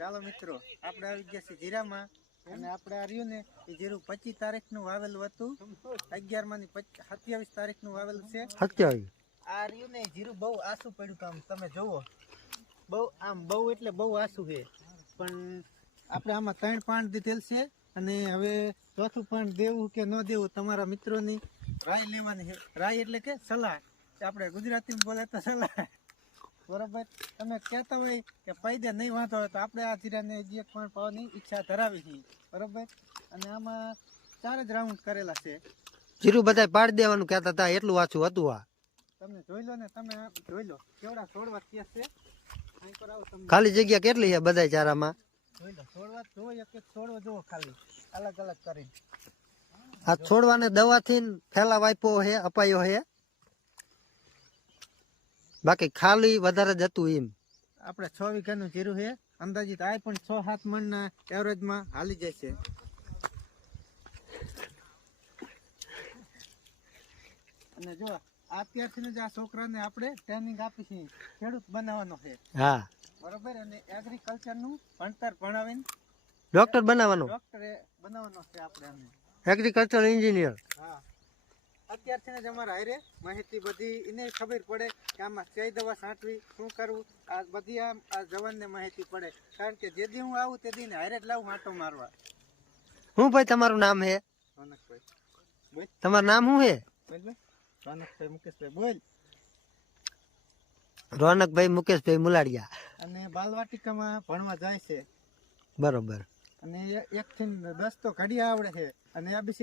ચાલો મિત્રો, આપણે આવી ગયા છીએ જીરામાં અને આપણે આ રહ્યું ને એ જીરું 25 તારીખનું વાવેલું હતું. 11 માંની 27 તારીખનું વાવેલું છે. 27 આ રહ્યું ને જીરું બહુ આસુ પડ્યું કામ તમે જોવો. બહુ એટલે બહુ આસુ છે. પણ આપણે આમાં 3 પાણ દીધેલ છે અને હવે ચોથું પાણ દેવું કે ન દેવું તમારા મિત્રોની રાય લેવાની છે. રાય એટલે કે સલાહ. આપણે ગુજરાતીમાં બોલે તો સલાહ. બરોબર, તમે કહેતા હોય કે પૈદે નહીં વાંધો હોય તો આપણે આ જીરાને એક પણ પાવાની ઈચ્છા ધરાવી છીએ. બરોબર, અને આમાં 4 જ રાઉન્ડ કરેલા છે. જીરું બધા પાડી દેવાનું કહેતા હતા, એટલું વાંચું હતું. આ તમે જોઈ લો ને, તમે જોઈ લો કેવડા છોડવા ત્યાં છે. અહીં પર આવો, તમે ખાલી જગ્યા કેટલી છે બધા ચારામાં? જોઈ લો છોડવા જોવો, એક એક છોડવો જોવો ખાલી અલગ અલગ કરીને. આ છોડવાને દવાથી ફેલાવ આપ્યો છે, અપાયો છે, બાકી ખાલી વધારે જ હતું. એમ આપણે 6 વીઘાનું જીરું છે. અંદાજિત આ પણ 6-7 મણના એવરેજમાં હાલી જાય છે. અને જો અત્યારથી જ આ છોકરાને આપણે ટ્રેનિંગ આપી છે, ખેડૂત બનાવવાનો છે. હા, બરોબર, અને એગ્રીકલ્ચરનું ભણતર ભણાવીને ડોક્ટર બનાવવાનો, ડોક્ટરે બનાવવાનો છે આપણે આને. Agriculture engineer. હા, અત્યારથી જ અમારા હારે માહિતી બધી એને ખબર પડે કે આમાં કઈ દવા છાંટવી, શું કરવું, આ બધી આ જવાનને માહિતી પડે. કારણ કે જે દી હું આવું તે દી હારે જ લાવું આંટો મારવા. શું ભાઈ તમારું નામ છે? રોનકભાઈ બોલ. તમારું નામ શું છે? બોલ ભાઈ. રોનકભાઈ મુકેશભાઈ બોલ. રોનકભાઈ મુકેશભાઈ મુલાડિયા. અને બાલવાટિકામાં ભણવા જાય છે. બરોબર. અને 1 થી 10 તો ઘડી આવડે છે. અને ABCD